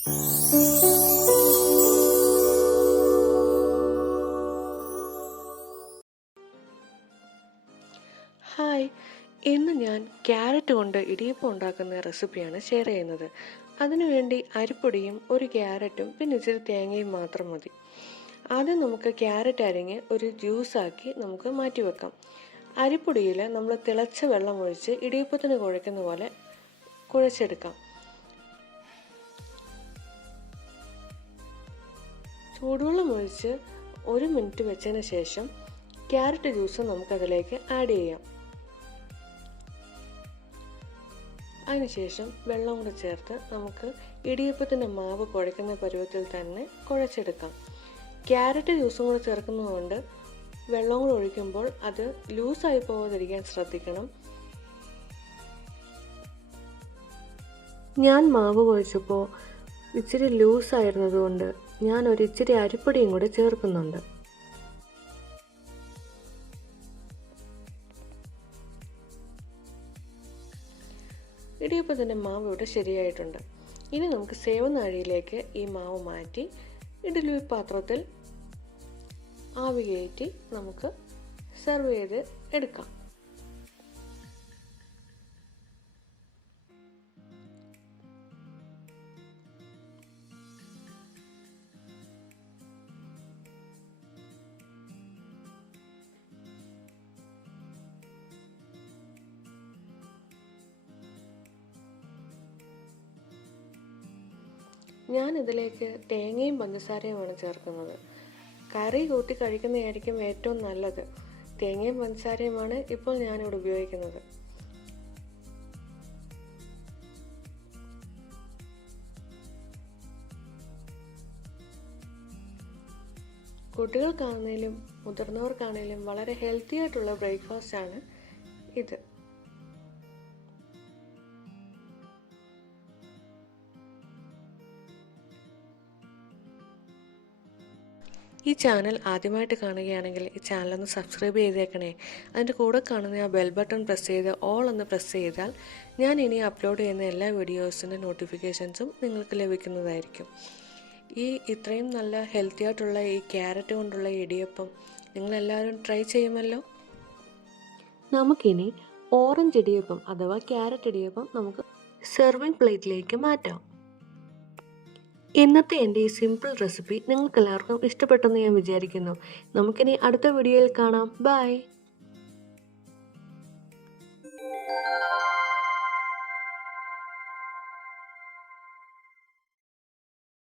Hi, ഇന്ന് ഞാൻ carrot കൊണ്ട് ഇടിയപ്പം ഉണ്ടാക്കുന്ന റെസിപ്പിയാണ് ഷെയർ ചെയ്യുന്നത്. അതിനുവേണ്ടി അരിപ്പൊടിയും ഒരു ക്യാരറ്റും പിന്നെ ഇച്ചിരി തേങ്ങയും മാത്രം മതി. ആദ്യം നമുക്ക് ക്യാരറ്റ് അരിഞ്ഞ് ഒരു ജ്യൂസാക്കി നമുക്ക് മാറ്റി വെക്കാം. അരിപ്പൊടിയിൽ നമ്മൾ തിളച്ച വെള്ളം ഒഴിച്ച് ഇടിയപ്പത്തിന് കുഴയ്ക്കുന്ന പോലെ കുഴച്ചെടുക്കാം. ചൂടുവെള്ളം ഒഴിച്ച് 1 മിനിറ്റ് വെച്ചതിന് ശേഷം ക്യാരറ്റ് ജ്യൂസ് നമുക്കതിലേക്ക് ആഡ് ചെയ്യാം. അതിനുശേഷം വെള്ളം കൂടെ ചേർത്ത് നമുക്ക് ഇടിയപ്പത്തിൻ്റെ മാവ് കുഴയ്ക്കുന്ന പരുവത്തിൽ തന്നെ കുഴച്ചെടുക്കാം. ക്യാരറ്റ് ജ്യൂസും കൂടെ ചേർക്കുന്നതുകൊണ്ട് വെള്ളം കൂടെ ഒഴിക്കുമ്പോൾ അത് ലൂസായി പോകാതിരിക്കാൻ ശ്രദ്ധിക്കണം. ഞാൻ മാവ് കുഴച്ചപ്പോൾ ഇച്ചിരി ലൂസായിരുന്നതുകൊണ്ട് ഞാൻ ഇച്ചിരി അരിപ്പൊടിയും കൂടെ ചേർക്കുന്നുണ്ട്. ഇടിയപ്പത്തിൻ്റെ മാവ് ഇവിടെ ശരിയായിട്ടുണ്ട്. ഇനി നമുക്ക് സേവനാഴിയിലേക്ക് ഈ മാവ് മാറ്റി ഇഡ്ഡലി പാത്രത്തിൽ ആവി കയറ്റി നമുക്ക് സെർവ് ചെയ്ത് എടുക്കാം. ഞാൻ ഇതിലേക്ക് തേങ്ങയും പഞ്ചസാരയുമാണ് ചേർക്കുന്നത്. കറി കൂട്ടി കഴിക്കുന്നതായിരിക്കും ഏറ്റവും നല്ലത്. തേങ്ങയും പഞ്ചസാരയുമാണ് ഇപ്പോൾ ഞാനിവിടെ ഉപയോഗിക്കുന്നത്. കുട്ടികൾക്കാണെങ്കിലും മുതിർന്നവർക്കാണെങ്കിലും വളരെ ഹെൽത്തി ആയിട്ടുള്ള ബ്രേക്ക്ഫാസ്റ്റ് ആണ് ഇത്. ഈ ചാനൽ ആദ്യമായിട്ട് കാണുകയാണെങ്കിൽ ഈ ചാനലൊന്ന് സബ്സ്ക്രൈബ് ചെയ്തേക്കണേ. അതിൻ്റെ കൂടെ കാണുന്ന ആ ബെൽ ബട്ടൺ പ്രസ് ചെയ്ത് ഓൾ ഒന്ന് പ്രസ് ചെയ്താൽ ഞാൻ ഇനി അപ്ലോഡ് ചെയ്യുന്ന എല്ലാ വീഡിയോസിൻ്റെ നോട്ടിഫിക്കേഷൻസും നിങ്ങൾക്ക് ലഭിക്കുന്നതായിരിക്കും. ഇത്രയും നല്ല ഹെൽത്തി ആയിട്ടുള്ള ഈ ക്യാരറ്റ് കൊണ്ടുള്ള ഇടിയപ്പം നിങ്ങളെല്ലാവരും ട്രൈ ചെയ്യുമല്ലോ. നമുക്കിനി ഓറഞ്ച് ഇടിയപ്പം അഥവാ ക്യാരറ്റ് ഇടിയപ്പം നമുക്ക് സെർവിങ് പ്ലേറ്റിലേക്ക് മാറ്റാം. ഇന്നത്തെ എൻ്റെ ഈ സിമ്പിൾ റെസിപ്പി നിങ്ങൾക്കെല്ലാവർക്കും ഇഷ്ടപ്പെട്ടെന്ന് ഞാൻ വിചാരിക്കുന്നു. നമുക്കിനി അടുത്ത വീഡിയോയിൽ കാണാം. ബൈ.